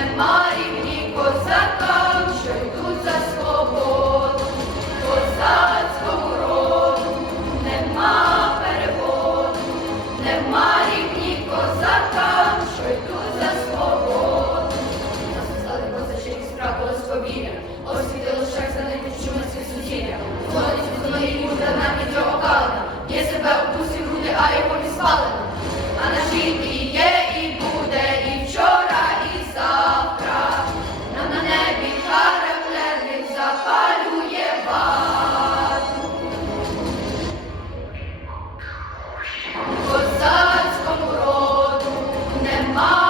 нема рівні козакам, що йду. 마.